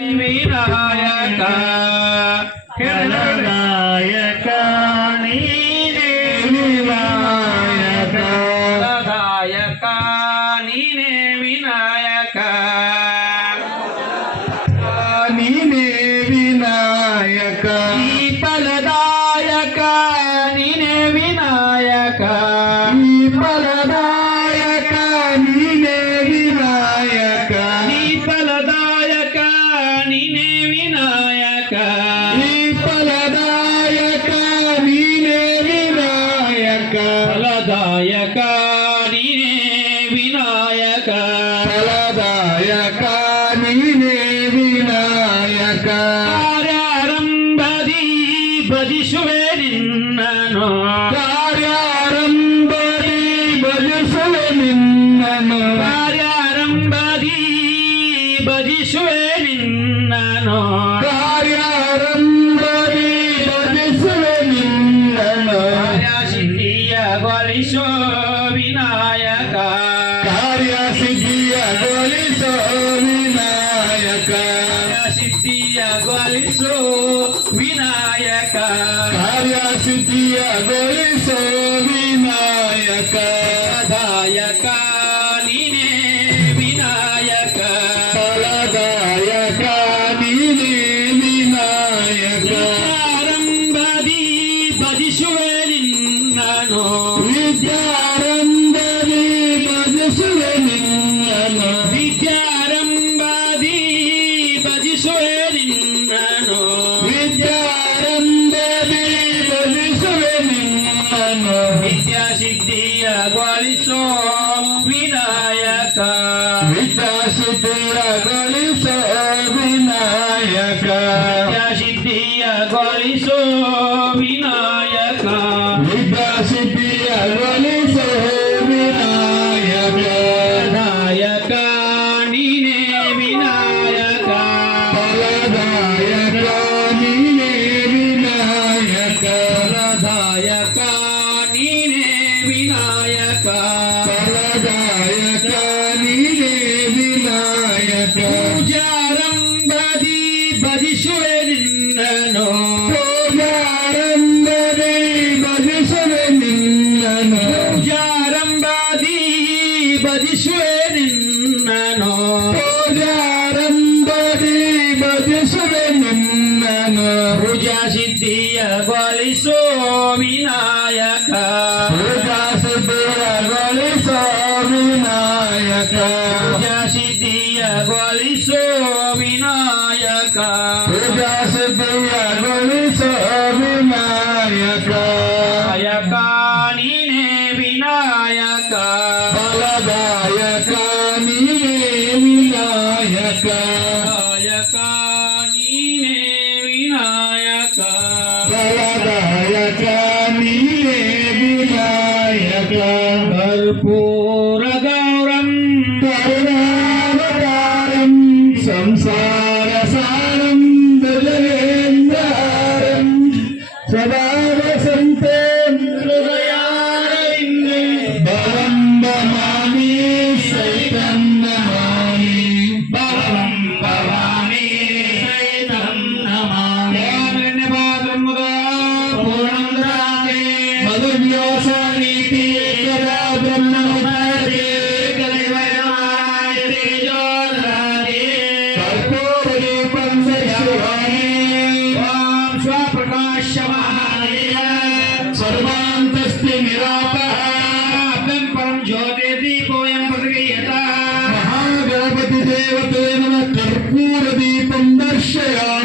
వినాయక ఫలదాయక నీనే వినాయక. ఫలదాయక నీనే వినాయక. నీనే వినాయక. ఈ ఫలదాయక నీనే వినాయక. ఈ ఫలదాయక ഫലദായക നീനേ വിനായക കാരാരംഭതി ഭജിഷുവേരിന്നോ കാരാരംഭതി ഭജിഷുവേ നിന്നോ കാരാരംഭതി ഭജിഷുവേ നിന്നോ കാരാരംഭതി ഭജിഷുവേ ಕಾರ್ಯಸಿದ್ಧಿಯಗೊಳಿಸೋ ವಿನಾಯಕ ಕಾರ್ಯ ಸಿದ್ಧಿಯಗೊಳಿಸೋ ವಿನಾಯಕ ವಿದ್ಯಾಸಿದ್ಧಿಯಗೊಳಿಸೋ ವಿನಾಯಕ ಪೂಜಾ ಸಿದ್ಧಿಯಗೊಳಿಸೋ ವಿನಾಯಕ ಪೂಜಾ ಸಿದ್ಧಿಯಗೊಳಿಸೋ ವಿನಾಯಕ ಪೂಜಾ ಸಿದ್ಧಿಯಗೊಳಿಸೋ ವಿನಾಯಕ ಪೂಜಾ ಸಿದ್ಧಿಯಗೊಳಿಸೋ ವಿನಾಯಕ ನಾಯಕ ನೀನೇ ವಿನಾಯಕ ಫಲದಾಯಕ కరుణావతారం సంసార సారం దుర్గేంద్రం स्वप्रकाशमहानीय सर्वान्तस्ति निरापः अभ्यं परं ज्योतिर्दीपोऽयं प्रदीयता महागणपतिदेवतेन कर्पूरदीपं दर्शया